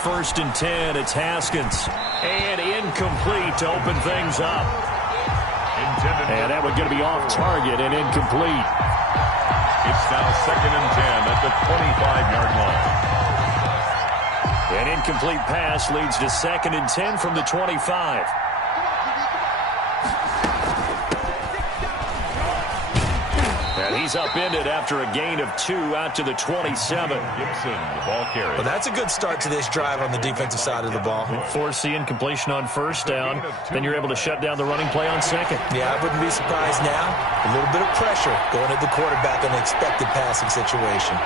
1st and 10. It's Haskins. And incomplete to open things up. And that one going to be off target and incomplete. It's now 2nd and 10 at the 25-yard line. An incomplete pass leads to 2nd and 10 from the 25. And he's upended after a gain of 2 out to the 27. Gibson, the ball carrier. Well, that's a good start to this drive on the defensive side of the ball. Force the incompletion on 1st down. Then you're able to shut down the running play on 2nd. Yeah, I wouldn't be surprised now. A little bit of pressure going at the quarterback in an expected passing situation.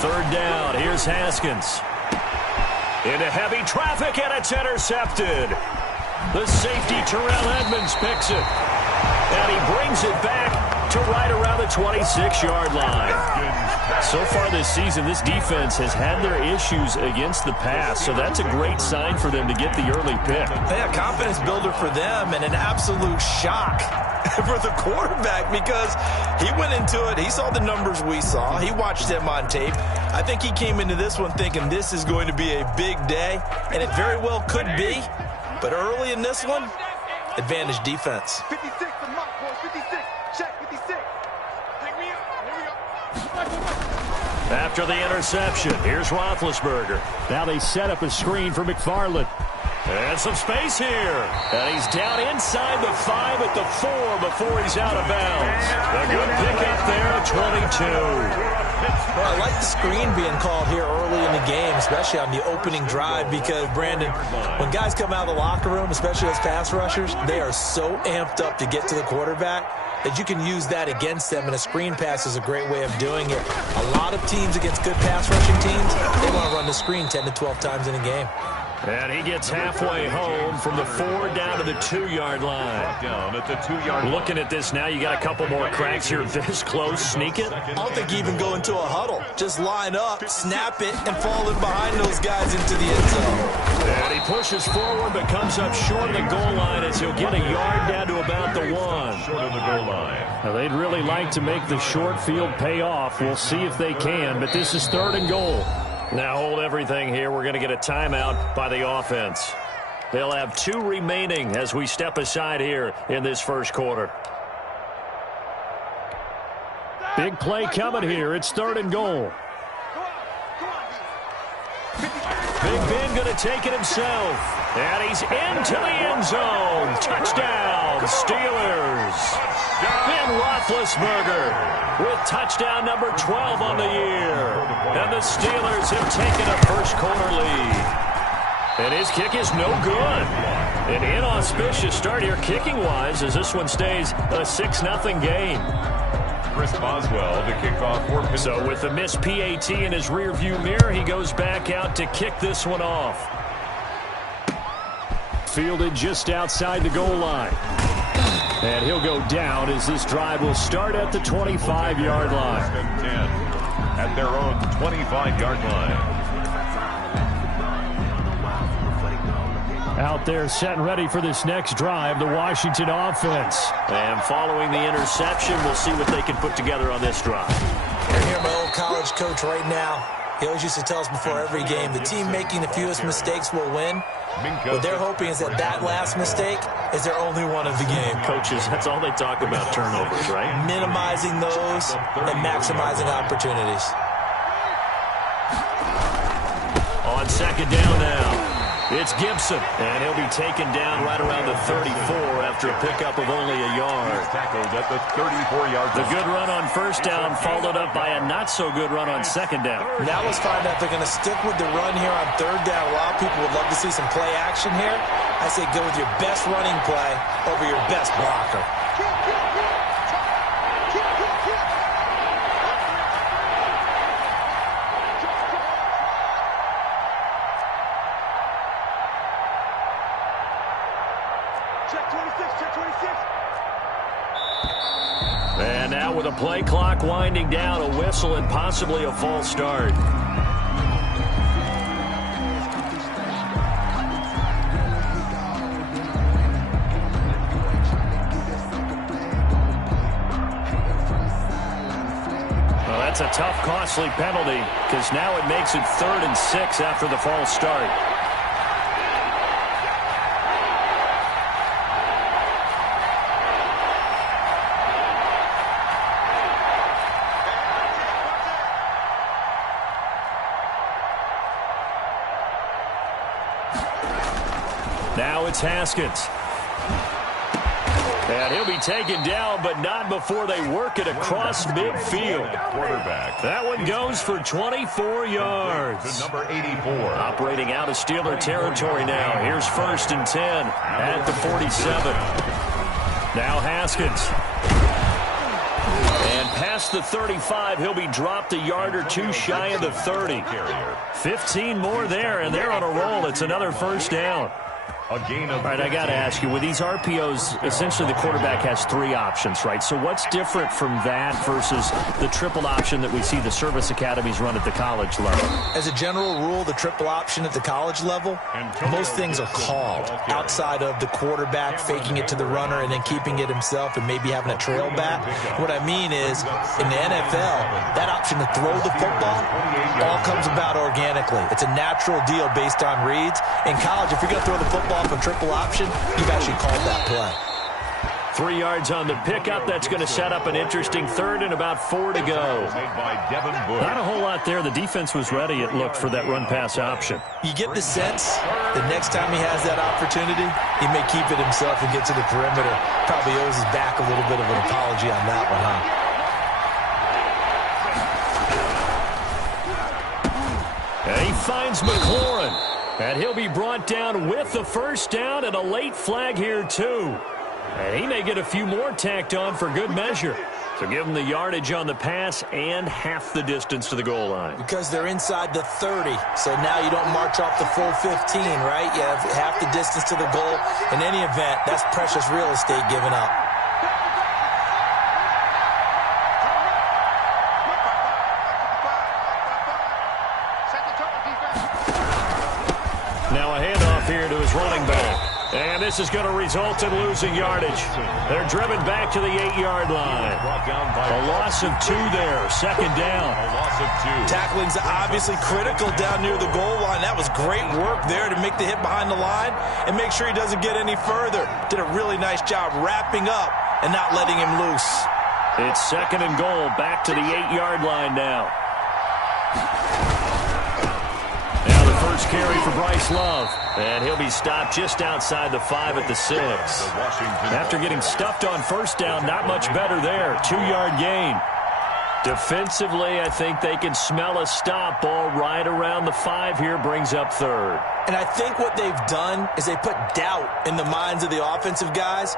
3rd down. Here's Haskins. Into heavy traffic, and it's intercepted. The safety, Terrell Edmonds, picks it. And he brings it back to right around the 26-yard line. So far this season, this defense has had their issues against the pass, so that's a great sign for them to get the early pick. Yeah, confidence builder for them and an absolute shock for the quarterback because he went into it. He saw the numbers we saw. He watched them on tape. I think he came into this one thinking this is going to be a big day, and it very well could be. But early in this one, advantage defense. 56, the mark, boys. 56. Check, 56. Take me up. Here we go. After the interception, here's Roethlisberger. Now they set up a screen for McFarland. And some space here. And he's down inside the 5 at the 4 before he's out of bounds. A good pickup there at 22. Well, I like the screen being called here early in the game, especially on the opening drive, because, Brandon, when guys come out of the locker room, especially as pass rushers, they are so amped up to get to the quarterback that you can use that against them, and a screen pass is a great way of doing it. A lot of teams against good pass rushing teams, they want to run the screen 10 to 12 times in a game. And he gets halfway home from the 4 down to the 2-yard line. Down at the 2-yard line. Looking at this now, you got a couple more cracks here. This close, sneak it. I don't think you even go into a huddle. Just line up, snap it, and fall in behind those guys into the end zone. And he pushes forward but comes up short of the goal line as he'll get a yard down to about the 1. Short of the goal line. Now, they'd really like to make the short field pay off. We'll see if they can, but this is 3rd and goal. Now hold everything here. We're going to get a timeout by the offense. They'll have 2 remaining as we step aside here in this first quarter. Big play coming here. It's 3rd and goal. Big Ben going to take it himself. And he's into the end zone. Touchdown, Steelers. Ben Roethlisberger with touchdown number 12 on the year. And the Steelers have taken a first quarter lead. And his kick is no good. An inauspicious start here kicking-wise as this one stays a 6-0 game. Chris Boswell to kick off for Pittsburgh. So with the missed PAT in his rearview mirror, he goes back out to kick this one off. Fielded just outside the goal line. And he'll go down as this drive will start at the 25-yard line. 10 at their own 25-yard line. Out there set and ready for this next drive, the Washington offense. And following the interception, we'll see what they can put together on this drive. I hear my old college coach right now. He always used to tell us before every game, the team making the fewest mistakes will win. What they're hoping is that that last mistake is their only one of the game. Coaches, that's all they talk about, turnovers, right? Minimizing those and maximizing opportunities. On 2nd down now. It's Gibson, and he'll be taken down right around the 34 after a pickup of only a yard. Tackled at the 34-yard line. The good run on 1st down followed up by a not-so-good run on 2nd down. Now let's find out if they're going to stick with the run here on 3rd down. A lot of people would love to see some play action here. I say go with your best running play over your best blocker. And now with a play clock winding down, a whistle and possibly a false start. That's a tough, costly penalty because now it makes it 3rd and 6 after the false start. Now it's Haskins. And he'll be taken down, but not before they work it across midfield. Quarterback. That one goes for 24 yards. To number 84. Operating out of Steeler territory now. Here's 1st and 10 at the 47. Now Haskins. And past the 35, he'll be dropped a yard or two shy of the 30. 15 more there, and they're on a roll. It's another 1st down. A gain of All right, I got to ask you, with these RPOs, essentially the quarterback has 3 options, right? So what's different from that versus the triple option that we see the service academies run at the college level? As a general rule, the triple option at the college level, most things are called outside of the quarterback faking it to the runner and then keeping it himself and maybe having a trail back. What I mean is, in the NFL, that option to throw the football all comes about organically. It's a natural deal based on reads. In college, if you're going to throw the football off a triple option, you've actually called that play. 3 yards on the pickup. That's going to set up an interesting 3rd and about 4 to go. Not a whole lot there. The defense was ready, it looked, for that run-pass option. You get the sense the next time he has that opportunity, he may keep it himself and get to the perimeter. Probably owes his back a little bit of an apology on that one, huh? And he finds McLaurin. And he'll be brought down with the 1st down and a late flag here, too. And he may get a few more tacked on for good measure. So give him the yardage on the pass and half the distance to the goal line. Because they're inside the 30, so now you don't march off the full 15, right? You have half the distance to the goal. In any event, that's precious real estate given up. Now a handoff here to his running back. And this is going to result in losing yardage. They're driven back to the 8-yard line. A loss of 2 there. 2nd down. A loss of 2. Tackling's obviously critical down near the goal line. That was great work there to make the hit behind the line and make sure he doesn't get any further. Did a really nice job wrapping up and not letting him loose. It's 2nd and goal. Back to the 8-yard line now. Now the first carry for Bryce Love. And he'll be stopped just outside the 5 at the 6. After getting stuffed on 1st down, not much better there. 2-yard gain. Defensively, I think they can smell a stop. Ball right around the 5 here, brings up 3rd. And I think what they've done is they put doubt in the minds of the offensive guys.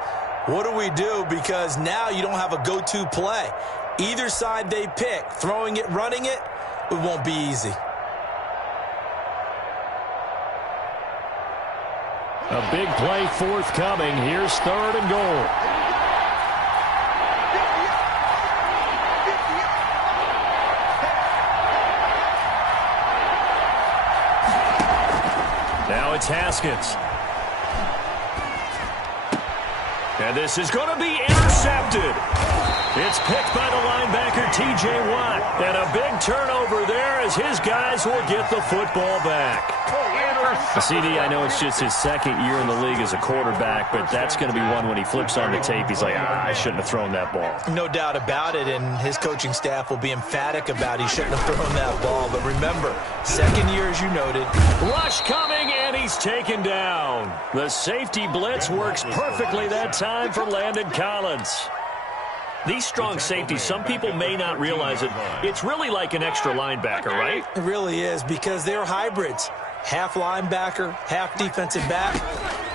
What do we do? Because now you don't have a go-to play. Either side they pick, throwing it, running it, it won't be easy. A big play forthcoming. Here's 3rd and goal. Now it's Haskins. And this is going to be intercepted. It's picked by the linebacker, T.J. Watt. And a big turnover there as his guys will get the football back. CD, I know it's just his 2nd year in the league as a quarterback, but that's going to be one when he flips on the tape, he's like, I shouldn't have thrown that ball. No doubt about it, and his coaching staff will be emphatic about he shouldn't have thrown that ball. But remember, 2nd year, as you noted. Rush coming, and he's taken down. The safety blitz works perfectly that time for Landon Collins. These strong safeties, some people may not realize it. It's really like an extra linebacker, right? It really is, because they're hybrids. Half linebacker, half defensive back.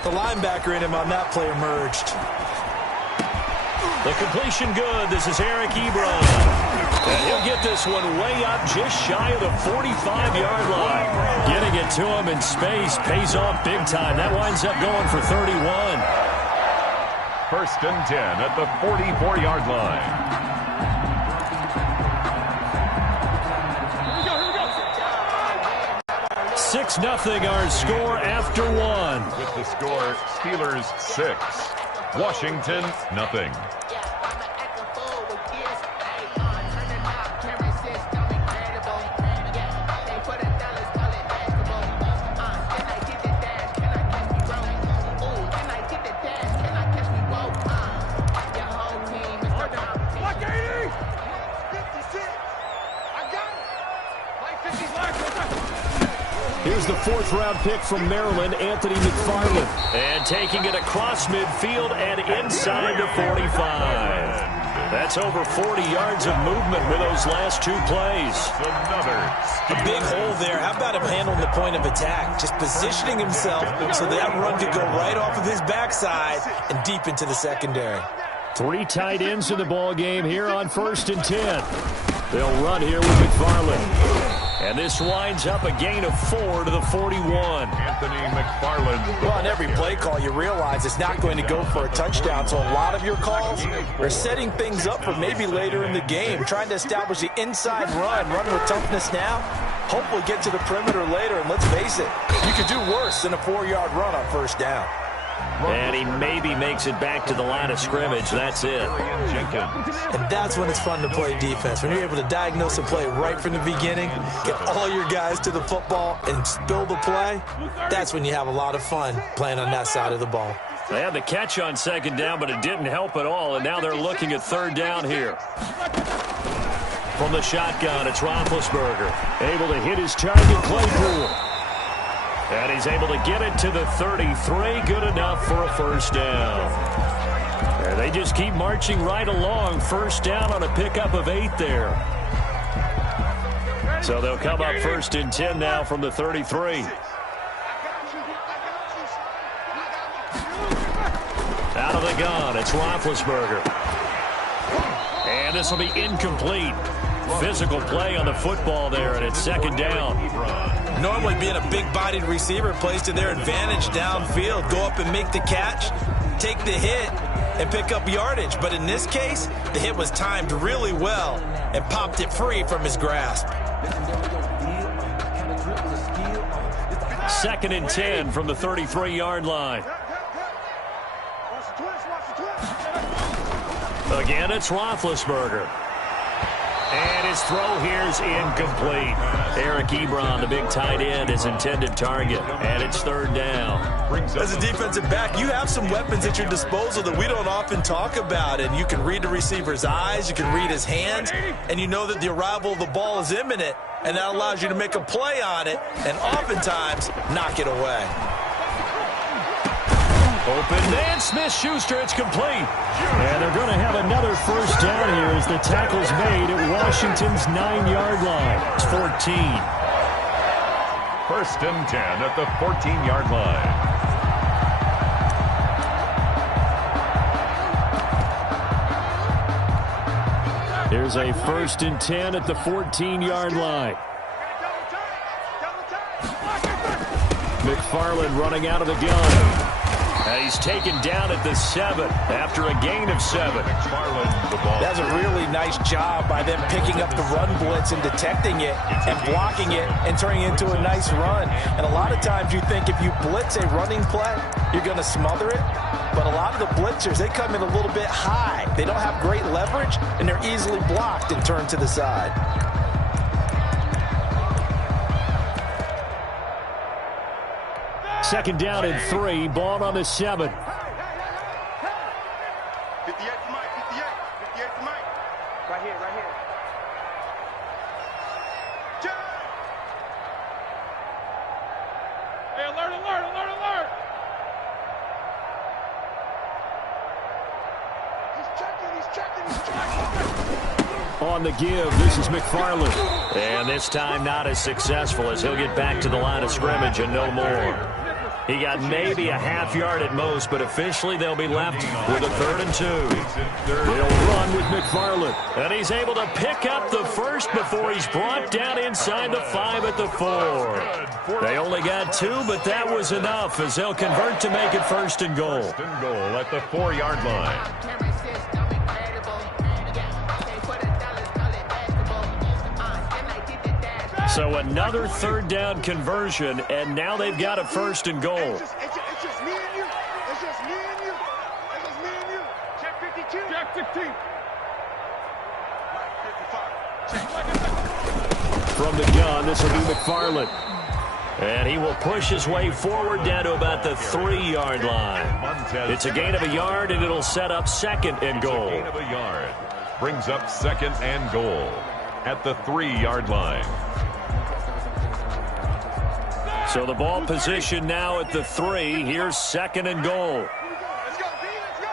The linebacker in him on that play emerged. The completion good. This is Eric Ebron. And he'll get this one way up just shy of the 45-yard line. Getting it to him in space pays off big time. That winds up going for 31. 1st and 10 at the 44-yard line. 6-0 our score after 1. With the score, Steelers 6, Washington 0. is the 4th-round pick from Maryland, Anthony McFarland. And taking it across midfield and inside the 45. That's over 40 yards of movement with those last 2 plays. A big hole there. How about him handling the point of attack? Just positioning himself so that run could go right off of his backside and deep into the secondary. 3 tight ends in the ball game here on 1st and 10. They'll run here with McFarland. And this winds up a gain of 4 to the 41. Anthony McFarland. Well, on every play call, you realize it's not going to go for a touchdown. So a lot of your calls are setting things up for maybe later in the game, trying to establish the inside run with toughness now. Hopefully get to the perimeter later, and let's face it, you could do worse than a 4-yard run on 1st down. And he maybe makes it back to the line of scrimmage. That's it. And that's when it's fun to play defense. When you're able to diagnose a play right from the beginning, get all your guys to the football, and spill the play, that's when you have a lot of fun playing on that side of the ball. They had the catch on 2nd down, but it didn't help at all, and now they're looking at 3rd down here. From the shotgun, it's Roethlisberger. Able to hit his target, Claypool. And he's able to get it to the 33. Good enough for a 1st down. And they just keep marching right along. 1st down on a pickup of 8 there. So they'll come up 1st and 10 now from the 33. Out of the gun, it's Roethlisberger. And this will be incomplete. Physical play on the football there, and it's 2nd down. Normally being a big-bodied receiver plays to their advantage downfield. Go up and make the catch, take the hit, and pick up yardage. But in this case, the hit was timed really well and popped it free from his grasp. 2nd and 10 from the 33-yard line. Again, it's Roethlisberger. And his throw here's incomplete. Eric Ebron, the big tight end, his intended target. And it's 3rd down. As a defensive back, you have some weapons at your disposal that we don't often talk about. And you can read the receiver's eyes, you can read his hands, and you know that the arrival of the ball is imminent. And that allows you to make a play on it and oftentimes knock it away. Open man, Smith-Schuster, it's complete. And they're going to have another 1st down here as the tackle's made at Washington's 9-yard line. It's 14. 1st and 10 at the 14-yard line. Here's a 1st and 10 at the 14-yard line. McFarland running out of the gun. And he's taken down at the 7 after a gain of 7. That's a really nice job by them picking up the run blitz and detecting it and blocking it and turning it into a nice run. And a lot of times you think if you blitz a running play, you're going to smother it. But a lot of the blitzers, they come in a little bit high. They don't have great leverage, and they're easily blocked and turned to the side. Second down and 3, ball on the 7. 58 to Mike, 58 to Mike. Right here, right here. Hey, alert, alert, alert, alert. He's checking. On the give, this is McFarland. And this time not as successful as he'll get back to the line of scrimmage and no more. He got maybe a half-yard at most, but officially they'll be left with a 3rd and 2. They'll run with McFarland. And he's able to pick up the 1st before he's brought down inside the 5 at the 4. They only got 2, but that was enough as they'll convert to make it 1st and goal. 1st and goal at the 4-yard line. So another 3rd down conversion, and now they've got a 1st and goal. It's just me and you. It's just me and you. Check 52. Check 15. Check 55. From the gun, this will be McFarland. And he will push his way forward down to about the 3-yard line. It's a gain of a yard, and it'll set up 2nd and goal. Gain of a yard. Brings up 2nd and goal at the 3-yard line. So the ball position now at the 3. Here's 2nd and goal. Let's go, B, let's go.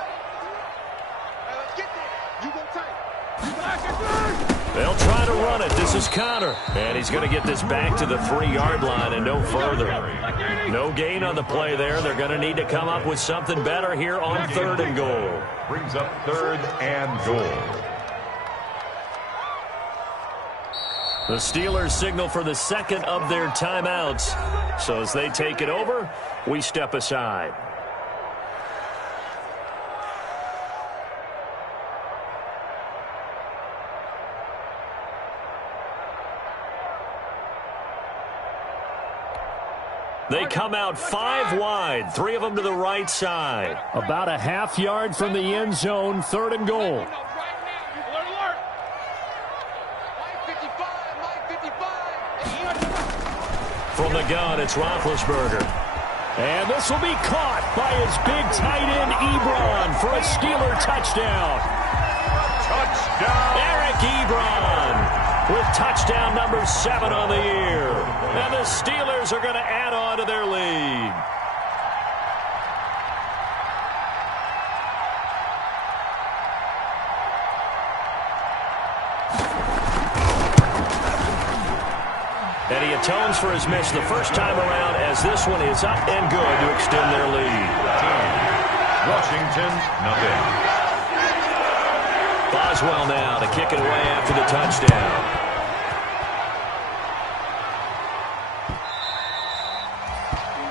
Let's get there. You go tight. They'll try to run it. This is Connor. And he's going to get this back to the 3-yard line and no further. No gain on the play there. They're going to need to come up with something better here on 3rd and goal. Brings up 3rd and goal. The Steelers signal for the 2nd of their timeouts. So as they take it over, we step aside. They come out 5 wide, 3 of them to the right side. About a half yard from the end zone, 3rd and goal. From the gun, it's Roethlisberger. And this will be caught by his big tight end, Ebron, for a Steeler touchdown. Touchdown! Eric Ebron with touchdown number 7 on the year. And the Steelers are going to add on to their lead. And he atones for his miss the first time around as this one is up and good to extend their lead. Washington, nothing. Boswell now to kick it away after the touchdown.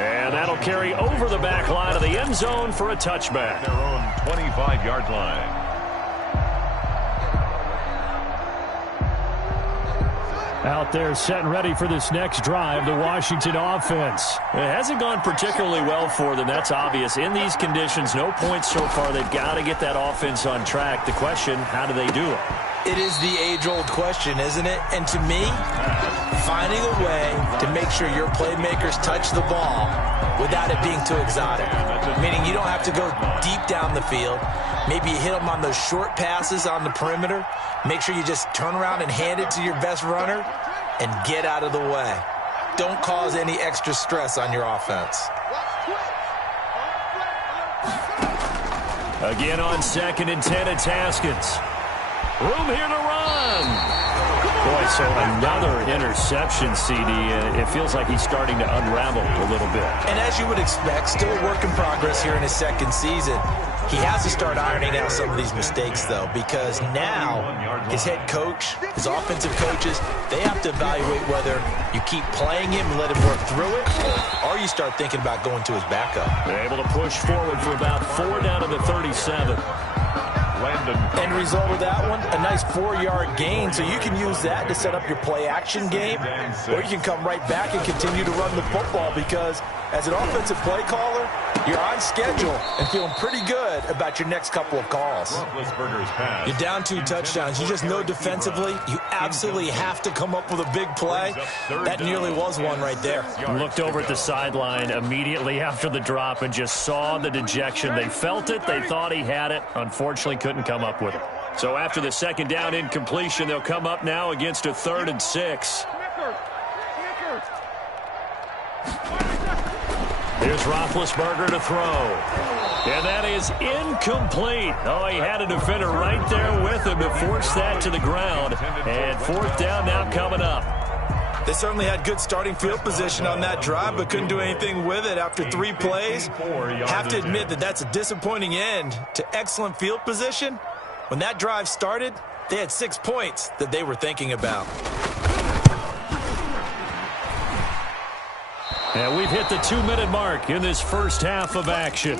And that'll carry over the back line of the end zone for a touchback. Their own 25-yard line. Out there set and ready for this next drive, the Washington offense. It hasn't gone particularly well for them, that's obvious. In these conditions, no points so far. They've got to get that offense on track. The question, how do they do it? It is the age-old question, isn't it? And to me, finding a way to make sure your playmakers touch the ball without it being too exotic. Meaning you don't have to go deep down the field. Maybe you hit them on those short passes on the perimeter. Make sure you just turn around and hand it to your best runner and get out of the way. Don't cause any extra stress on your offense. Again on 2nd and 10, it's Haskins. Room here to run. Boy, so another interception, CD. It feels like he's starting to unravel a little bit. And as you would expect, still a work in progress here in his 2nd season. He has to start ironing out some of these mistakes, though, because now his head coach, his offensive coaches, they have to evaluate whether you keep playing him and let him work through it, or you start thinking about going to his backup. They're able to push forward for about 4 down to the 37. End result of that one, a nice 4-yard gain, so you can use that to set up your play-action game, or you can come right back and continue to run the football because as an offensive play caller, you're on schedule and feeling pretty good about your next couple of calls. You're down 2 touchdowns. You just know defensively you absolutely have to come up with a big play. That nearly was one right there. Looked over at the sideline immediately after the drop and just saw the dejection. They felt it. They thought he had it. Unfortunately, couldn't come up with it. So after the 2nd down incompletion, they'll come up now against a 3rd and 6. Here's Roethlisberger to throw. And that is incomplete. Oh, he had a defender right there with him to force that to the ground. And 4th down now coming up. They certainly had good starting field position on that drive, but couldn't do anything with it after 3 plays. Have to admit that that's a disappointing end to excellent field position. When that drive started, they had 6 points that they were thinking about. And we've hit the 2-minute mark in this first half of action.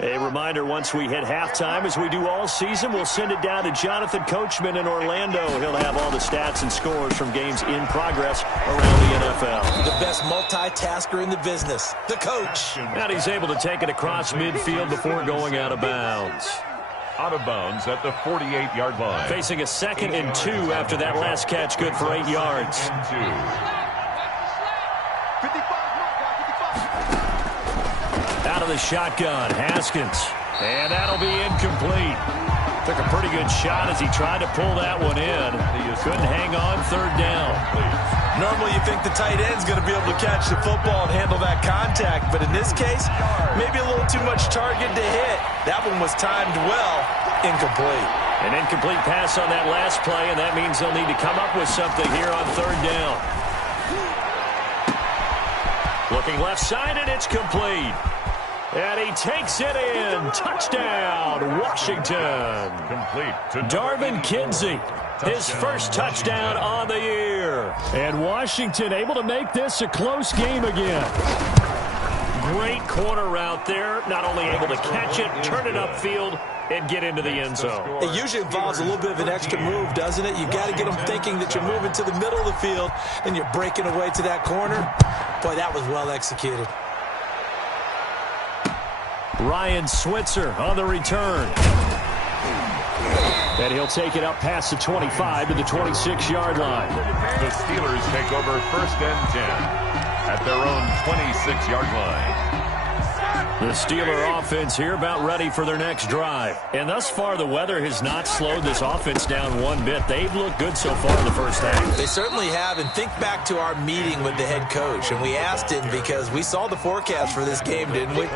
A reminder, once we hit halftime, as we do all season, we'll send it down to Jonathan Coachman in Orlando. He'll have all the stats and scores from games in progress around the NFL. The best multitasker in the business, the coach. And he's able to take it across midfield before going out of bounds. Out of bounds at the 48-yard line. Facing a 2nd and 2 after that last catch, good for 8 yards. Out of the shotgun, Haskins. And that'll be incomplete. Took a pretty good shot as he tried to pull that one in. He couldn't hang on third down. Normally you think the tight end's going to be able to catch the football and handle that contact, but in this case, maybe a little too much target to hit. That one was timed well. Incomplete. An incomplete pass on that last play, and that means they'll need to come up with something here on third down. Looking left side, and it's complete. And he takes it in. Touchdown, Washington. Complete to Darvin Kinsey, his first touchdown on the year. And Washington able to make this a close game again. Great corner route there. Not only able to catch it, turn it upfield, and get into the end zone. It usually involves a little bit of an extra move, doesn't it? You've got to get them thinking that you're moving to the middle of the field, and you're breaking away to that corner. Boy, that was well executed. Ryan Switzer on the return. And he'll take it up past the 25 to the 26-yard line. The Steelers take over first and 10 at their own 26-yard line. The Steeler offense here about ready for their next drive. And thus far, the weather has not slowed this offense down one bit. They've looked good so far in the first half. They certainly have. And think back to our meeting with the head coach. And we asked him because we saw the forecast for this game, didn't we?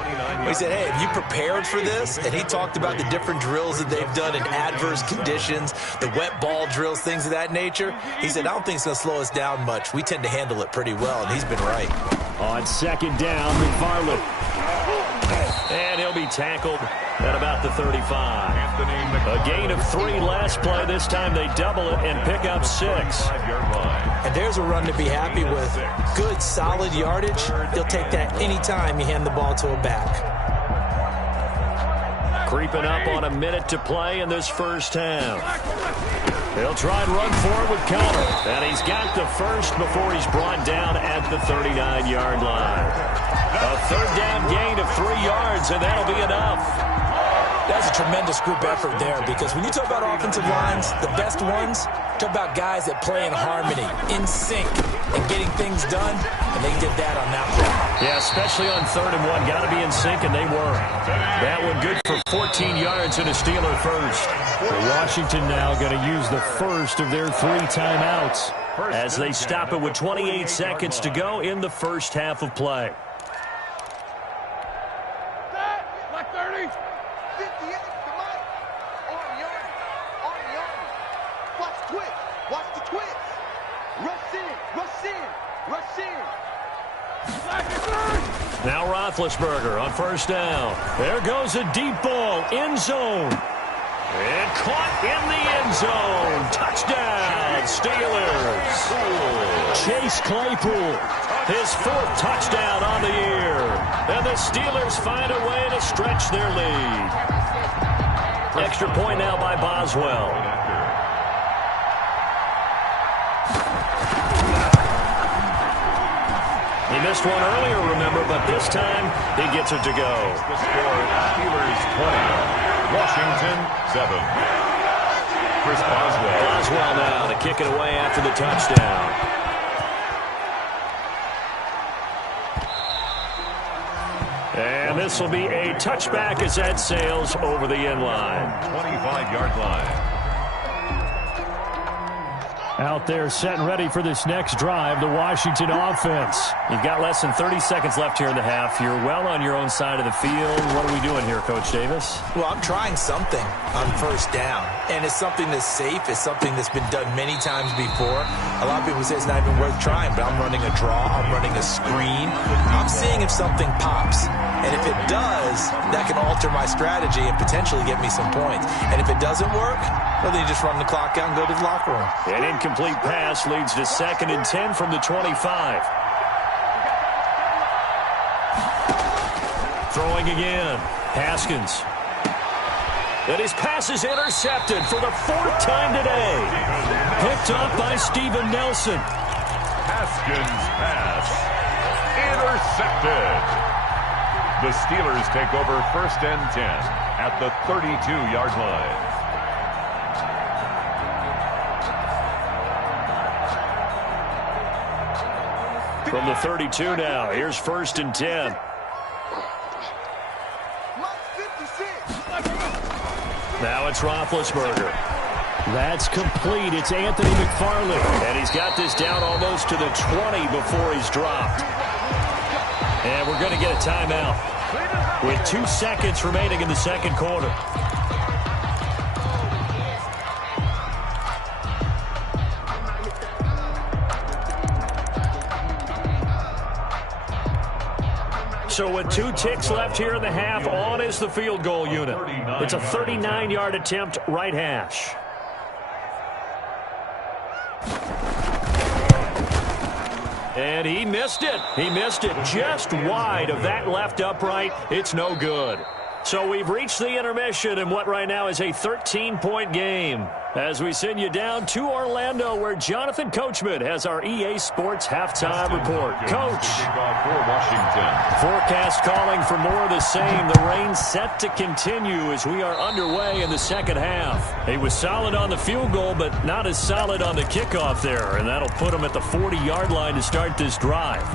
We said, hey, have you prepared for this? And he talked about the different drills that they've done in adverse conditions, the wet ball drills, things of that nature. He said, I don't think it's going to slow us down much. We tend to handle it pretty well, and he's been right. On second down, McFarland. And he'll be tackled at about the 35. A gain of 3 last play. This time they double it and pick up 6. And there's a run to be happy with. Good, solid yardage. They'll take that anytime you hand the ball to a back. Creeping up on a minute to play in this first half. He'll try and run forward with Conner. And he's got the first before he's brought down at the 39-yard line. A third down gain of 3 yards, and that'll be enough. That's a tremendous group effort there, because when you talk about offensive lines, the best ones, talk about guys that play in harmony, in sync, and getting things done, and they did that on that play. Yeah, especially on 3rd and 1. Got to be in sync, and they were. That one good for 14 yards and a Steeler first. Washington now going to use the first of their 3 timeouts as they stop it with 28 seconds to go in the first half of play. Now Roethlisberger on first down. There goes a deep ball, end zone. And caught in the end zone. Touchdown, Steelers. Chase Claypool, his 4th touchdown on the year. And the Steelers find a way to stretch their lead. Extra point now by Boswell. He missed one earlier, remember, but this time he gets it to go. The score, Steelers 20, Washington 7. Chris Boswell. Boswell now to kick it away after the touchdown. And this will be a touchback as that sails over the end line. 25-yard line. Out there set and ready for this next drive, the Washington offense. You've got less than 30 seconds left here in the half. You're well on your own side of the field. What are we doing here, Coach Davis? Well, I'm trying something on first down, and it's something that's safe. It's something that's been done many times before. A lot of people say it's not even worth trying, but I'm running a draw. I'm running a screen. I'm seeing if something pops, and if it does, that can alter my strategy and potentially get me some points. And if it doesn't work, well, then you just run the clock out and go to the locker room. An incomplete pass leads to 2nd and 10 from the 25. Throwing again. Haskins. And his pass is intercepted for the 4th time today. Picked up by Steven Nelson. Haskins' pass intercepted. The Steelers take over 1st and 10 at the 32-yard line. From the 32 now, here's 1st and 10. Now it's Roethlisberger. That's complete. It's Anthony McFarland. And he's got this down almost to the 20 before he's dropped. And we're going to get a timeout with 2 seconds remaining in the second quarter. So with 2 ticks left here in the half, on is the field goal unit. It's a 39-yard attempt, right hash. And he missed it. He missed it just wide of that left upright. It's no good. So we've reached the intermission in what right now is a 13-point game. As we send you down to Orlando, where Jonathan Coachman has our EA Sports halftime report. Coach. Forecast calling for more of the same. The rain set to continue as we are underway in the second half. He was solid on the field goal, but not as solid on the kickoff there. And that'll put him at the 40-yard line to start this drive.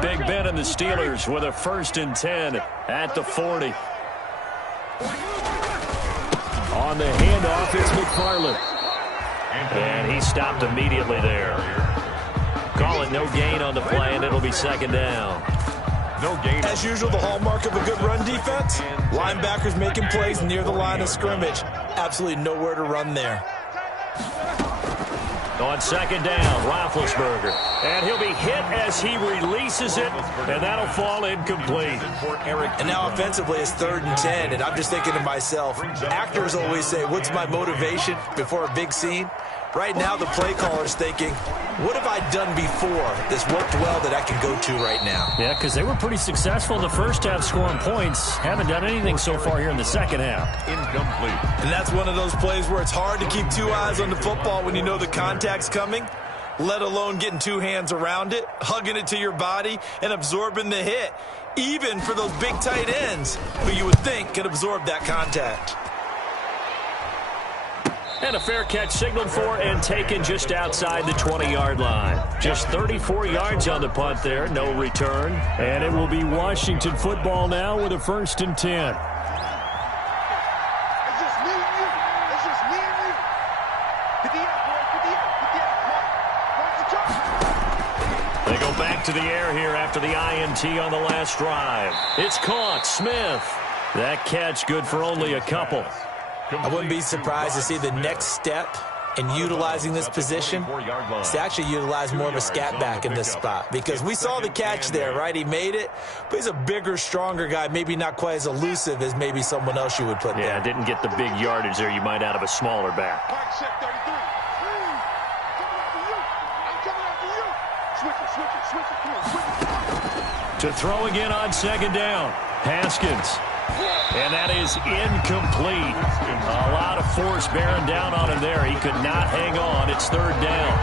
Big Ben and the Steelers with a 1st and 10 at the 40. On the handoff, it's McFarland. And he stopped immediately there. Call it no gain on the play, and it'll be second down. No gain. As usual, the hallmark of a good run defense, linebackers making plays near the line of scrimmage. Absolutely nowhere to run there. On second down, Roethlisberger. And he'll be hit as he releases it, and that'll fall incomplete. And now offensively, it's 3rd and 10, and I'm just thinking to myself, actors always say, what's my motivation before a big scene? Right now, the play caller's thinking, what have I done before this worked well that I can go to right now? Yeah, because they were pretty successful in the first half scoring points. Haven't done anything so far here in the second half. Incomplete. And that's one of those plays where it's hard to keep 2 eyes on the football when you know the contact's coming, let alone getting 2 hands around it, hugging it to your body, and absorbing the hit, even for those big tight ends who you would think could absorb that contact. And a fair catch signaled for and taken just outside the 20-yard line. Just 34 yards on the punt there, no return. And it will be Washington football now with a 1st and 10. It's just me and you. It's just me and you. Get the air, boys. Get the air. Get the air. Watch the jump. They go back to the air here after the INT on the last drive. It's caught. Smith. That catch good for only a couple. I wouldn't be surprised to see the next step in utilizing this position is to actually utilize more of a scat back in this spot, because we saw the catch there, right? He made it, but he's a bigger, stronger guy, maybe not quite as elusive as maybe someone else you would put there. Yeah, didn't get the big yardage there you might out of a smaller back. Check 33. I'm coming after you. Switch it. Come on, switch it. To throw again on second down. Haskins. And that is incomplete. A lot of force bearing down on him there. He could not hang on. It's 3rd down.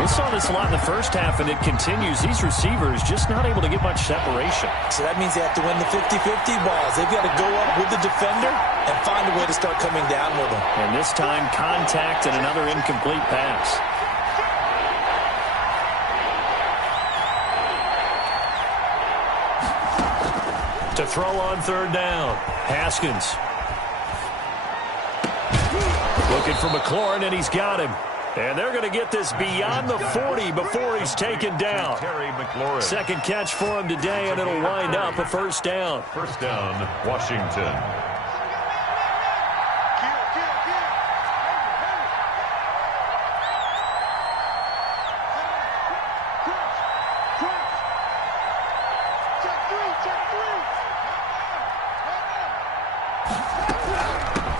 We saw this a lot in the first half, and it continues. These receivers just not able to get much separation. So that means they have to win the 50-50 balls. They've got to go up with the defender and find a way to start coming down with them. And this time, contact and another incomplete pass. To throw on 3rd down. Haskins. Looking for McLaurin, and he's got him. And they're going to get this beyond the 40 before he's taken down. Second catch for him today, and it'll wind up a 1st down. 1st down, Washington.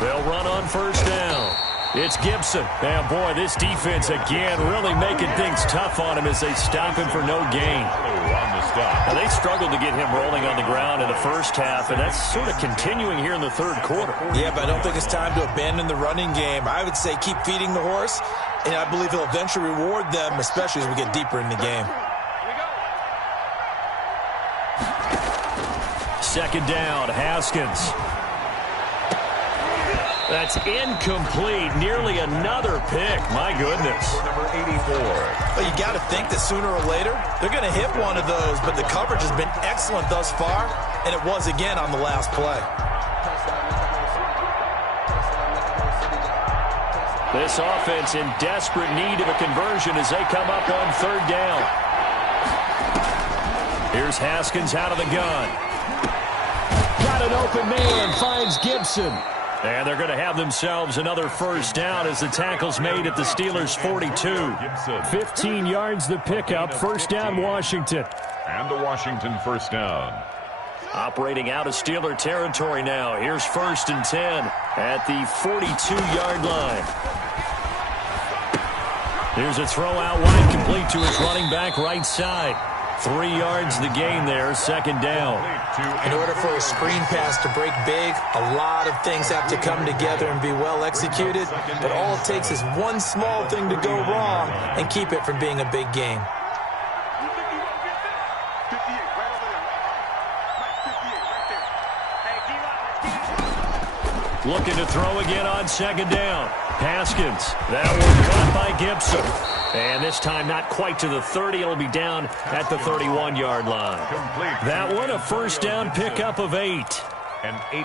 They'll run on 1st down. It's Gibson. And, boy, this defense, again, really making things tough on him as they stop him for no gain. Now, they struggled to get him rolling on the ground in the first half, and that's sort of continuing here in the 3rd quarter. Yeah, but I don't think it's time to abandon the running game. I would say keep feeding the horse, and I believe he'll eventually reward them, especially as we get deeper in the game. 2nd down, Haskins. That's incomplete. Nearly another pick. My goodness. Number 84. Well, you got to think that sooner or later they're going to hit one of those, but the coverage has been excellent thus far, and it was again on the last play. This offense in desperate need of a conversion as they come up on third down. Here's Haskins out of the gun. Got an open man, finds Gibson. And they're going to have themselves another first down as the tackle's made at the Steelers' 42. 15 yards the pickup. First down, Washington. And the Washington first down. Operating out of Steeler territory now. Here's 1st and 10 at the 42-yard line. Here's a throw out wide, complete to his running back right side. 3 yards the gain there, second down. In order for a screen pass to break big, a lot of things have to come together and be well executed, but all it takes is one small thing to go wrong and keep it from being a big game. Looking to throw again on second down. Haskins. That one caught by Gibson. And this time not quite to the 30. It'll be down at the 31-yard line. That one a first down pickup of 8.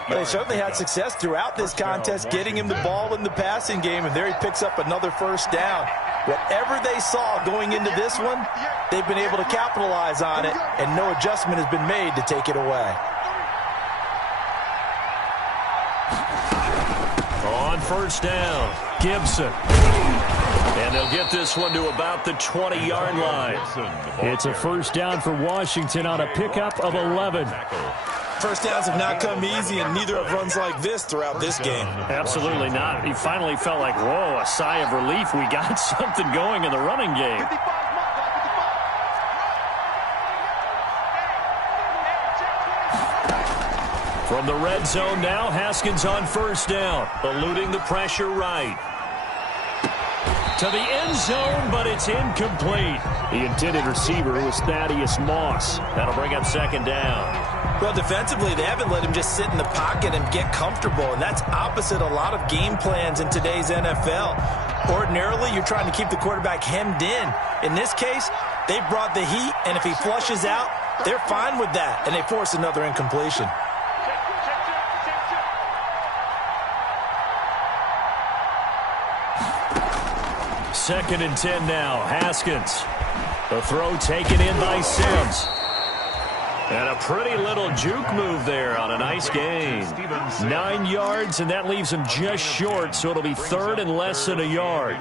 They certainly had success throughout this contest getting him the ball in the passing game, and there he picks up another first down. Whatever they saw going into this one, they've been able to capitalize on it, and no adjustment has been made to take it away. On first down, Gibson. And they'll get this one to about the 20-yard line. It's a first down for Washington on a pickup of 11. First downs have not come easy, and neither have runs like this throughout this game. Absolutely not. He finally felt like, whoa, a sigh of relief. We got something going in the running game. From the red zone now, Haskins on first down, eluding the pressure right. To the end zone, but it's incomplete. The intended receiver was Thaddeus Moss. That'll bring up second down. Well, defensively, they haven't let him just sit in the pocket and get comfortable, and that's opposite a lot of game plans in today's NFL. Ordinarily, you're trying to keep the quarterback hemmed in. In this case, they brought the heat, and if he flushes out, they're fine with that, and they force another incompletion. Second and 10 now. Haskins. The throw taken in by Sims. And a pretty little juke move there on a nice gain. 9 yards, and that leaves him just short, so it'll be third and less than a yard.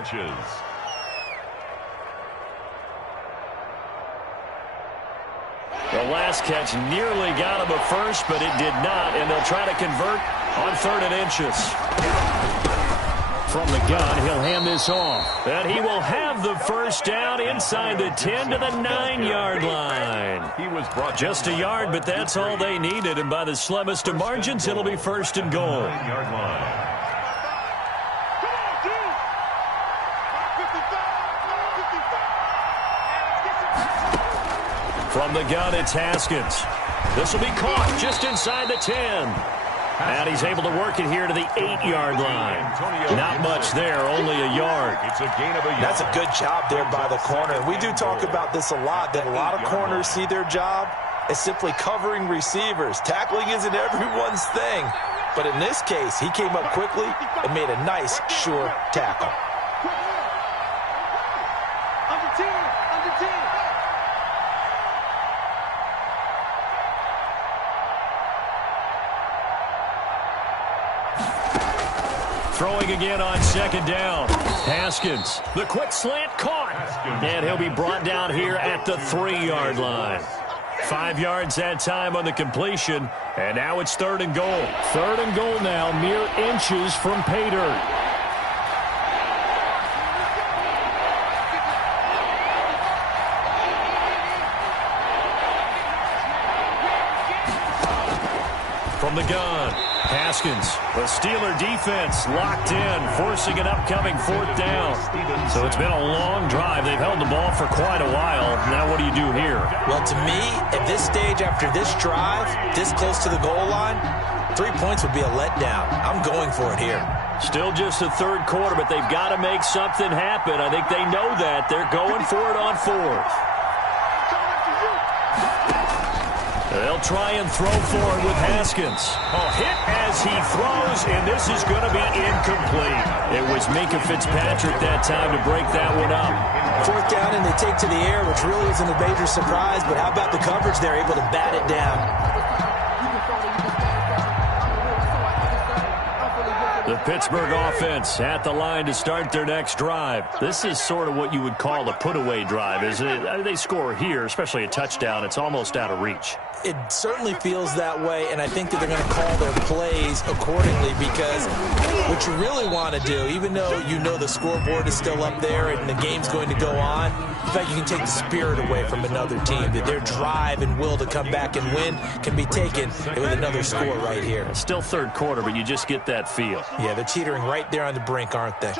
The last catch nearly got him a first, but it did not, and they'll try to convert on 3rd and inches. From the gun, he'll hand this off. And he will have the first down inside the 10 to the 9-yard line. He was brought just a yard, but that's all they needed. And by the slimmest of margins, it'll be 1st and goal. 9-yard line. From the gun, it's Haskins. This will be caught just inside the 10. And he's able to work it here to the 8-yard line. Not much there, only a yard. It's a gain of a yard. That's a good job there by the corner. We do talk about this a lot, that a lot of corners see their job as simply covering receivers. Tackling isn't everyone's thing. But in this case, he came up quickly and made a nice, sure tackle. Under 10, under 10. Throwing again on second down. Haskins, the quick slant caught. And he'll be brought down here at the 3-yard line. 5 yards that time on the completion. And now it's 3rd and goal. 3rd and goal now, mere inches from pay dirt. From the gun, Haskins, the Steeler defense locked in, forcing an upcoming 4th down. So it's been a long drive. They've held the ball for quite a while. Now what do you do here? Well, to me, at this stage after this drive, this close to the goal line, 3 points would be a letdown. I'm going for it here. Still just the third quarter, but they've got to make something happen. I think they know that. They're going for it on fourth. They'll try and throw for it with Haskins. A hit as he throws, and this is going to be incomplete. It was Minkah Fitzpatrick that time to break that one up. Fourth down, and they take to the air, which really isn't a major surprise, but how about the coverage there, able to bat it down? The Pittsburgh offense at the line to start their next drive. This is sort of what you would call a put-away drive, isn't it? I mean, they score here, especially a touchdown. It's almost out of reach. It certainly feels that way, and I think that they're going to call their plays accordingly, because what you really want to do, even though you know the scoreboard is still up there and the game's going to go on, in fact, you can take the spirit away from another team, that their drive and will to come back and win can be taken with another score right here. It's still third quarter, but you just get that feel. Yeah, they're teetering right there on the brink, aren't they?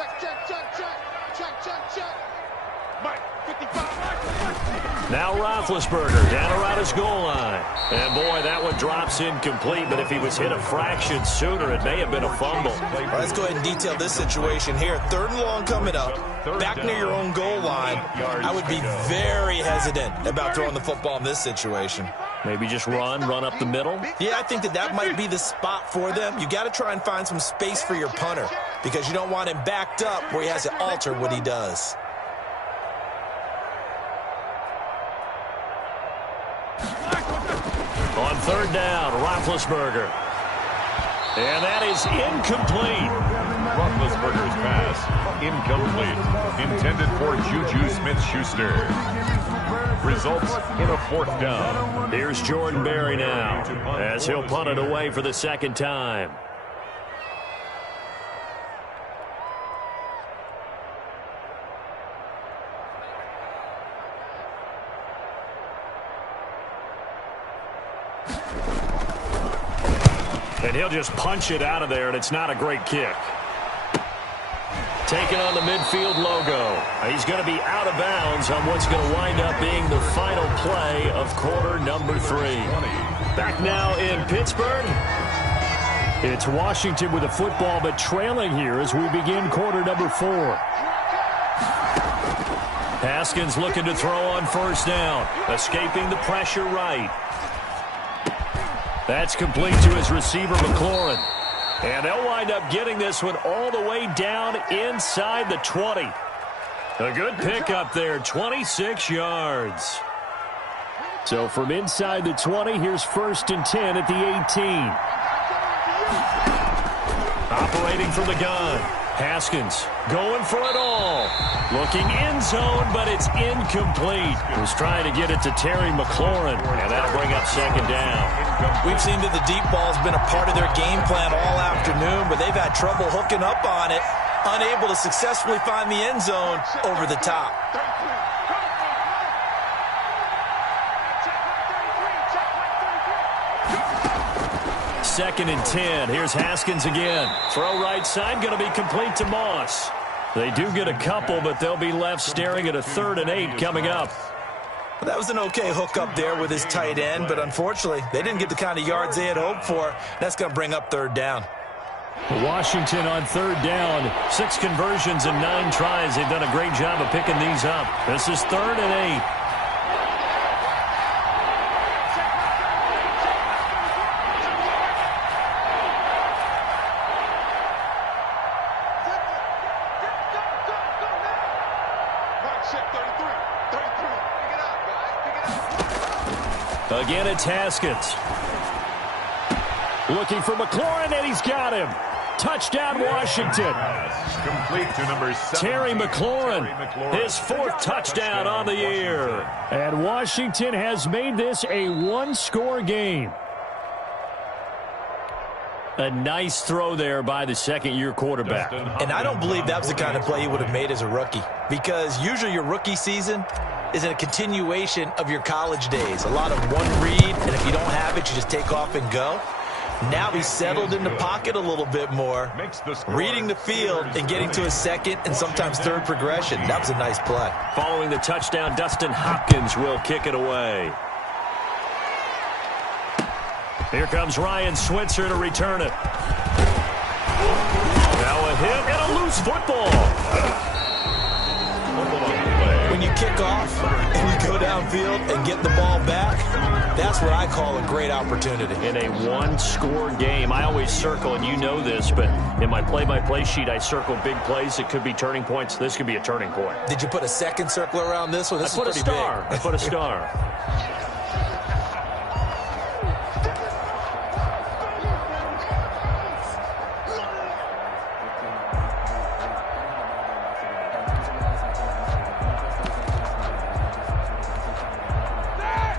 Now Roethlisberger down around his goal line. And, boy, that one drops incomplete, but if he was hit a fraction sooner, it may have been a fumble. Well, let's go ahead and detail this situation here. Third and long coming up, back near your own goal line. I would be very hesitant about throwing the football in this situation. Maybe just run up the middle? Yeah, I think that might be the spot for them. You got to try and find some space for your punter, because you don't want him backed up where he has to alter what he does. On third down, Roethlisberger. And that is incomplete. Roethlisberger's pass, incomplete. Intended for Juju Smith-Schuster. Results in a fourth down. Here's Jordan Berry now, as he'll punt it away for the second time. And he'll just punch it out of there, and it's not a great kick. Taking on the midfield logo. He's going to be out of bounds on what's going to wind up being the final play of quarter number 3. Back now in Pittsburgh. It's Washington with the football, but trailing here as we begin quarter number 4. Haskins looking to throw on first down. Escaping the pressure right. That's complete to his receiver, McLaurin. And they'll wind up getting this one all the way down inside the 20. A good pickup there, 26 yards. So from inside the 20, here's 1st and 10 at the 18. Operating from the gun. Haskins going for it all. Looking end zone, but it's incomplete. Was trying to get it to Terry McLaurin, and that'll bring up second down. We've seen that the deep ball's been a part of their game plan all afternoon, but they've had trouble hooking up on it, unable to successfully find the end zone over the top. Second and 10. Here's Haskins again. Throw right side, going to be complete to Moss. They do get a couple, but they'll be left staring at a 3rd and 8 coming up. Well, that was an okay hook up there with his tight end, but unfortunately, they didn't get the kind of yards they had hoped for. That's going to bring up 3rd down. Washington on 3rd down. 6 conversions and 9 tries. They've done a great job of picking these up. This is 3rd and 8. Again, it's Haskins. Looking for McLaurin, and he's got him. Touchdown, Washington. Complete to number 7. Terry McLaurin, his 4th touchdown on the year. And Washington has made this a 1-score game. A nice throw there by the second-year quarterback. And I don't believe that was the kind of play he would have made as a rookie, because usually your rookie season is a continuation of your college days. A lot of one read, and if you don't have it, you just take off and go. Now he's settled in the pocket a little bit more, reading the field and getting to his 2nd and sometimes 3rd progression. That was a nice play. Following the touchdown, Dustin Hopkins will kick it away. Here comes Ryan Switzer to return it. Now a hit and a loose football. When you kick off and you go downfield and get the ball back, that's what I call a great opportunity. In a one-score game, I always circle, and you know this, but in my play-by-play sheet, I circle big plays that could be turning points. This could be a turning point. Did you put a second circle around this one? This is pretty big. I put a star.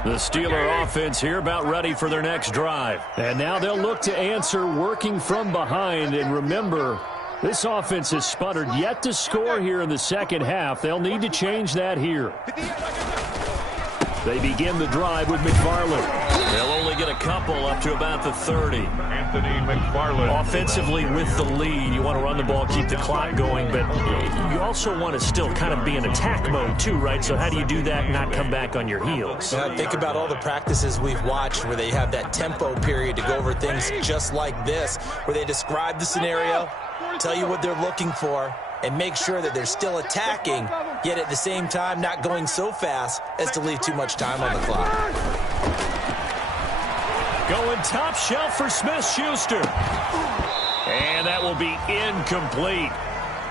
The Steeler offense here about ready for their next drive. And now they'll look to answer working from behind. And remember, this offense has sputtered yet to score here in the second half. They'll need to change that here. They begin the drive with McFarland. They'll only get a couple up to about the 30. Anthony McFarland. Offensively with the lead, you want to run the ball, keep the clock going, but you also want to still kind of be in attack mode too, right? So how do you do that and not come back on your heels? Yeah, think about all the practices we've watched where they have that tempo period to go over things just like this, where they describe the scenario, tell you what they're looking for, and make sure that they're still attacking, yet at the same time not going so fast as to leave too much time on the clock. Going top shelf for Smith-Schuster. And that will be incomplete.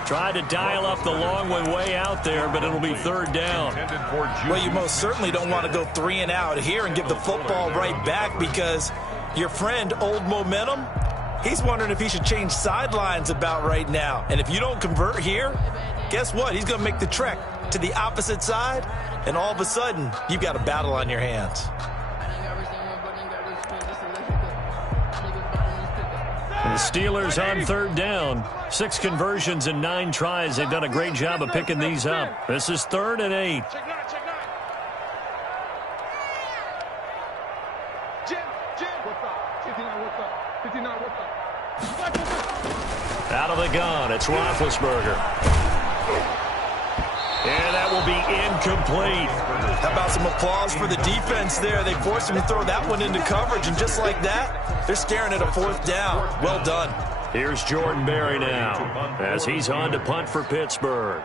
Tried to dial up the long way out there, but it'll be third down. Well, you most certainly don't want to go 3 and out here and give the football right back, because your friend, Old Momentum, he's wondering if he should change sidelines about right now. And if you don't convert here, guess what? He's going to make the trek to the opposite side, and all of a sudden, you've got a battle on your hands. The Steelers on third down. 6 conversions and 9 tries. They've done a great job of picking these up. This is 3rd and 8. Out of the gun, it's Roethlisberger. And that will be incomplete. How about some applause for the defense there? They forced him to throw that one into coverage, and just like that, they're staring at a 4th down. Well done. Here's Jordan Berry now as he's on to punt for Pittsburgh.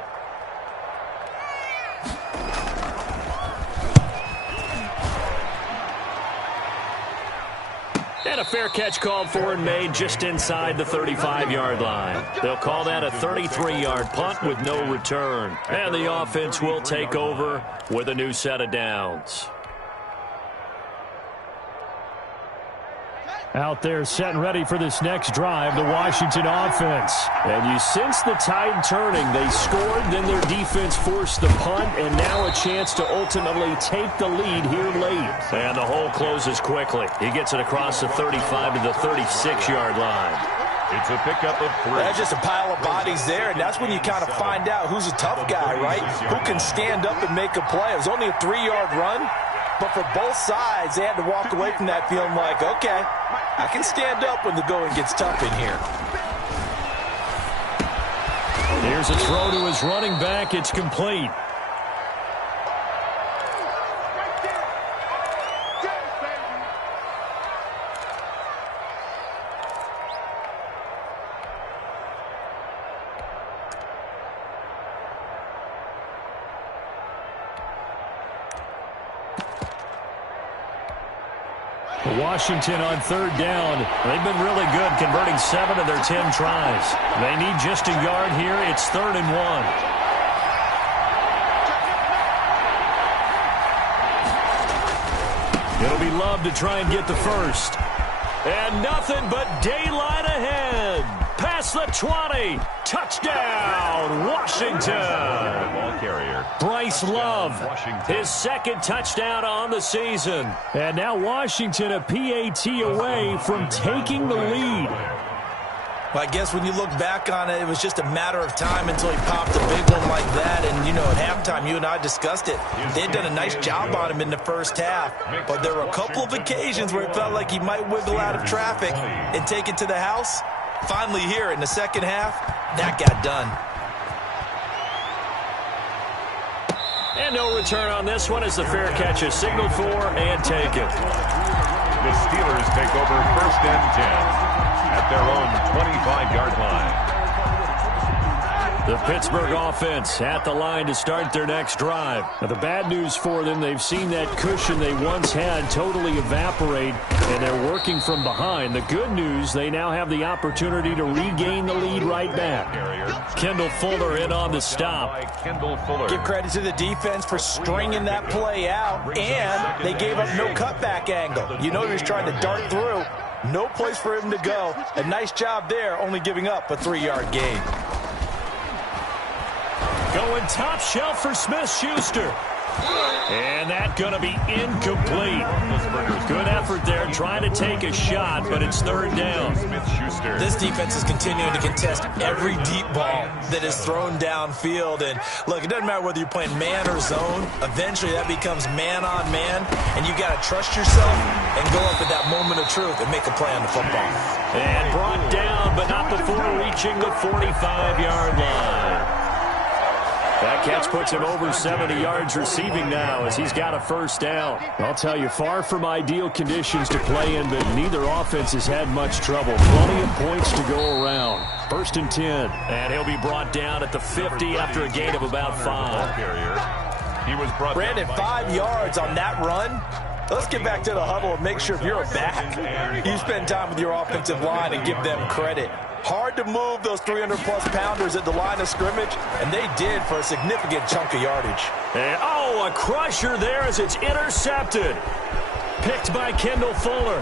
And a fair catch called for and made just inside the 35-yard line. They'll call that a 33-yard punt with no return. And the offense will take over with a new set of downs. Out there set and ready for this next drive, the Washington offense. And you sense the tide turning. They scored, then their defense forced the punt, and now a chance to ultimately take the lead here late. And the hole closes quickly. He gets it across the 35 to the 36-yard line. It's a pickup of 3. That's just a pile of bodies there, and that's when you kind of find out who's a tough guy, right? Who can stand up and make a play. It was only a 3-yard run, but for both sides, they had to walk away from that feeling like, okay, I can stand up when the going gets tough in here. Here's a throw to his running back. It's complete. Washington on third down. They've been really good, converting 7 of their 10 tries. They need just a yard here. It's 3rd and 1. It'll be Love to try and get the first. And nothing but daylight ahead. Past the 20. Touchdown, Washington. Ball carrier. Bryce Love, his 2nd touchdown on the season. And now Washington a PAT away from taking the lead. Well, I guess when you look back on it, it was just a matter of time until he popped a big one like that. And, you know, at halftime, you and I discussed it. They had done a nice job on him in the first half. But there were a couple of occasions where it felt like he might wiggle out of traffic and take it to the house. Finally here in the second half, that got done. And no return on this one as the fair catch is signaled for and taken. The Steelers take over 1st and 10 at their own 25-yard line. The Pittsburgh offense at the line to start their next drive. Now, the bad news for them, they've seen that cushion they once had totally evaporate, and they're working from behind. The good news, they now have the opportunity to regain the lead right back. Kendall Fuller in on the stop. Give credit to the defense for stringing that play out, and they gave up no cutback angle. You know he was trying to dart through. No place for him to go. A nice job there, only giving up a 3-yard gain. Going top shelf for Smith-Schuster. And that's going to be incomplete. Good effort there trying to take a shot, but it's third down. This defense is continuing to contest every deep ball that is thrown downfield. And look, it doesn't matter whether you're playing man or zone. Eventually that becomes man on man, and you got to trust yourself and go up at that moment of truth and make a play on the football. And brought down, but not before reaching the 45-yard line. That catch puts him over 70 yards receiving now as he's got a first down. I'll tell you, far from ideal conditions to play in, but neither offense has had much trouble. Plenty of points to go around. First and 10. And he'll be brought down at the 50 after a gain of about 5. Brandon, 5 yards on that run. Let's get back to the huddle and make sure if you're a back, you spend time with your offensive line and give them credit. Hard to move those 300-plus pounders at the line of scrimmage, and they did for a significant chunk of yardage. And, a crusher there as it's intercepted. Picked by Kendall Fuller.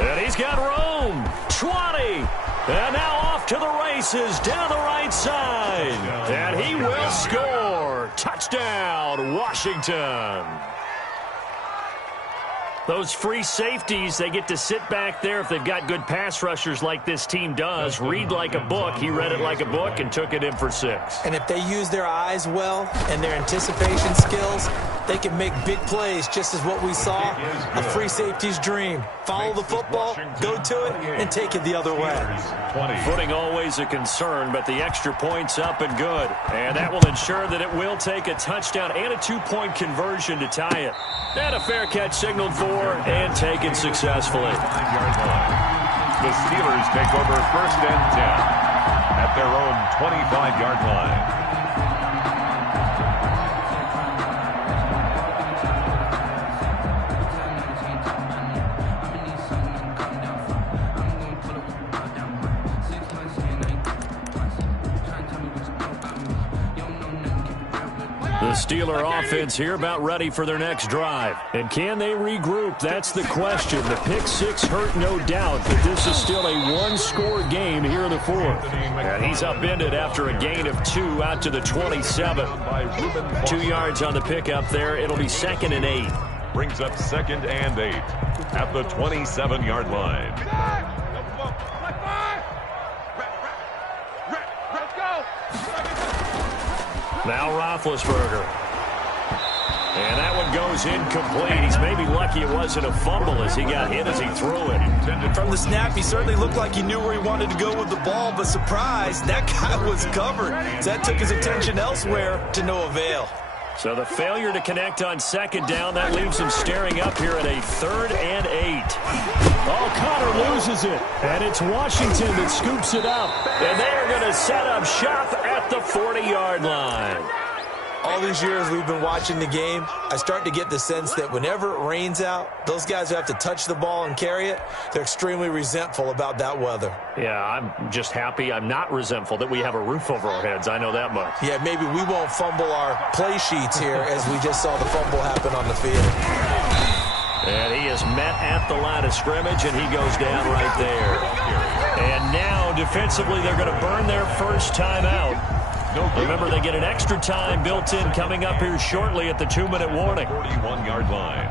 And he's got room. 20. And now off to the races down the right side. And he will score. Touchdown, Washington. Those free safeties, they get to sit back there if they've got good pass rushers like this team does. Read like a book. He read it like a book and took it in for 6. And if they use their eyes well and their anticipation skills, they can make big plays, just as what we saw. A free safety's dream. Follow the football, go to it, and take it the other way. Footing always a concern, but the extra point's up and good. And that will ensure that it will take a touchdown and a 2-point conversion to tie it. And a fair catch signaled for and taken successfully. The Steelers take over first and 10 at their own 25-yard line. The Steeler offense here about ready for their next drive. And can they regroup? That's the question. The pick 6 hurt, no doubt, but this is still a 1-score game here in the 4th. And he's upended after a gain of 2 out to the 27. 2 yards on the pickup there. It'll be 2nd and 8. Brings up 2nd and 8 at the 27-yard line. Now Roethlisberger. And that one goes incomplete. He's maybe lucky it wasn't a fumble as he got hit as he threw it. From the snap, he certainly looked like he knew where he wanted to go with the ball, but surprise, that guy was covered. So that took his attention elsewhere to no avail. So the failure to connect on 2nd down, that leaves him staring up here at a 3rd and 8. Oh, Connor loses it. And it's Washington that scoops it up. And they are going to set up shop at the 40-yard line. All these years we've been watching the game, I start to get the sense that whenever it rains out, those guys who have to touch the ball and carry it, they're extremely resentful about that weather. Yeah, I'm just happy I'm not resentful that we have a roof over our heads. I know that much. Yeah, maybe we won't fumble our play sheets here as we just saw the fumble happen on the field. And he is met at the line of scrimmage, and he goes down right there. And now, defensively, they're going to burn their first timeout. Remember, they get an extra time built in coming up here shortly at the 2-minute warning. 41-yard line.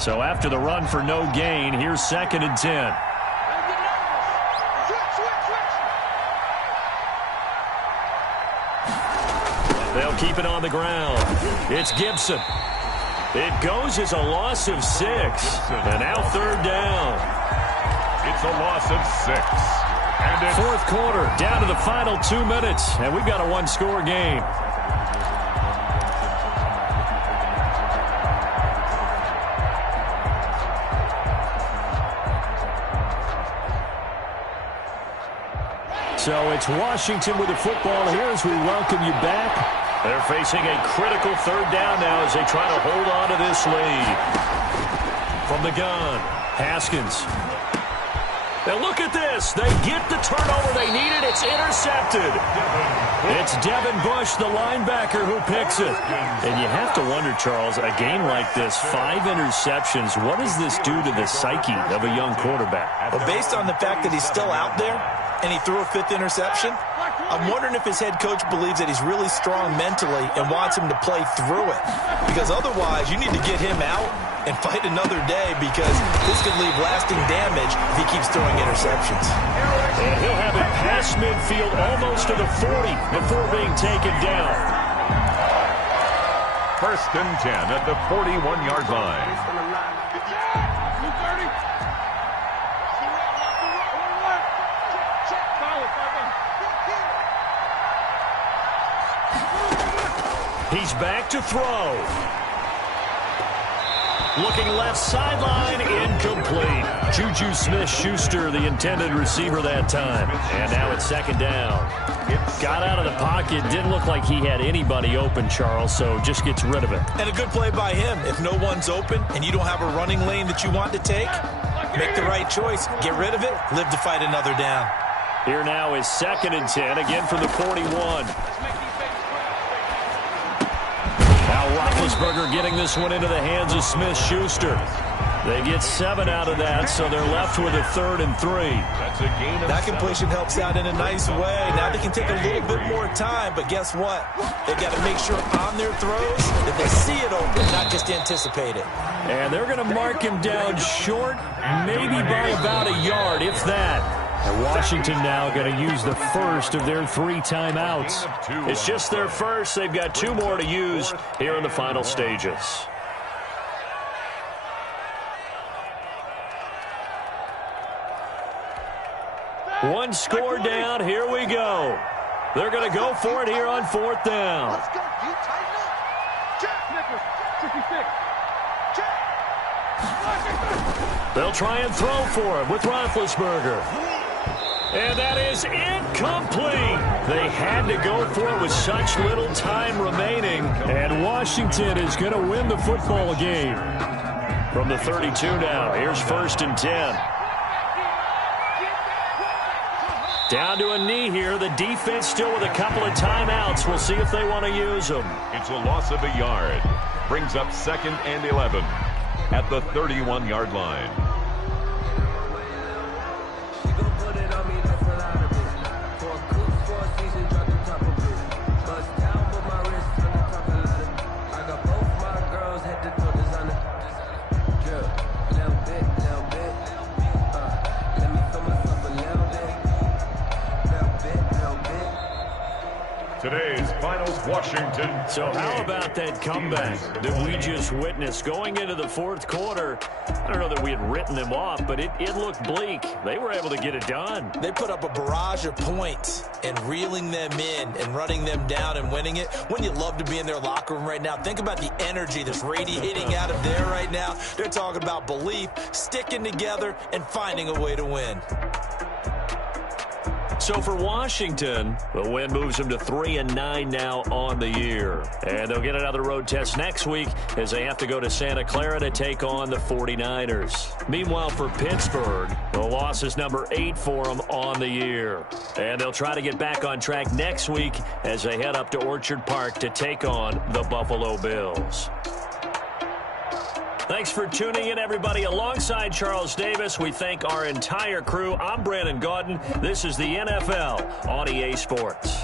So after the run for no gain, here's 2nd and 10. They'll keep it on the ground. It's Gibson. It goes as a loss of 6. And now 3rd down. It's a loss of 6. And it's 4th quarter, down to the final 2 minutes, and we've got a 1-score game. So it's Washington with the football here as we welcome you back. They're facing a critical third down now as they try to hold on to this lead. From the gun, Haskins. Now look at this. They get the turnover they needed. It's intercepted. It's Devin Bush, the linebacker, who picks it. And you have to wonder, Charles, a game like this, 5 interceptions, what does this do to the psyche of a young quarterback? Well, based on the fact that he's still out there and he threw a 5th interception, I'm wondering if his head coach believes that he's really strong mentally and wants him to play through it. Because otherwise, you need to get him out and fight another day, because this could leave lasting damage if he keeps throwing interceptions. And he'll have it past midfield almost to the 40 before being taken down. 1st and 10 at the 41-yard line. He's back to throw. Looking left sideline, incomplete. Juju Smith-Schuster, the intended receiver that time. And now it's 2nd down. Got out of the pocket. Didn't look like he had anybody open, Charles, so just gets rid of it. And a good play by him. If no one's open and you don't have a running lane that you want to take, make the right choice. Get rid of it. Live to fight another down. Here now is 2nd and 10, again from the 41. Now Roethlisberger getting this one into the hands of Smith-Schuster. They get 7 out of that, so they're left with a 3rd and 3. That's a gain of that completion helps out in a nice way. Now they can take a little bit more time, but guess what? They've got to make sure on their throws that they see it open, not just anticipate it. And they're going to mark him down short, maybe by about a yard, if that. And Washington now going to use the first of their 3 timeouts. It's just their first. They've got 2 more to use here in the final stages. One score down. Here we go. They're going to go for it here on 4th down. Let's go. You tighten up. Jack Nichols, 66. Jack. They'll try and throw for him with Roethlisberger. And that is incomplete. They had to go for it with such little time remaining. And Washington is going to win the football game. From the 32 now, here's 1st and 10. Down to a knee here. The defense still with a couple of timeouts. We'll see if they want to use them. It's a loss of a yard. Brings up 2nd and 11 at the 31-yard line. Today's finals, Washington. So how about that comeback that we just witnessed going into the 4th quarter? I don't know that we had written them off, but it looked bleak. They were able to get it done. They put up a barrage of points, and reeling them in and running them down and winning it. Wouldn't you love to be in their locker room right now? Think about the energy that's radiating out of there right now. They're talking about belief, sticking together, and finding a way to win. So for Washington, the win moves them to 3-9 now on the year. And they'll get another road test next week as they have to go to Santa Clara to take on the 49ers. Meanwhile, for Pittsburgh, the loss is number 8 for them on the year. And they'll try to get back on track next week as they head up to Orchard Park to take on the Buffalo Bills. Thanks for tuning in, everybody. Alongside Charles Davis, we thank our entire crew. I'm Brandon Gaudin. This is the NFL on EA Sports.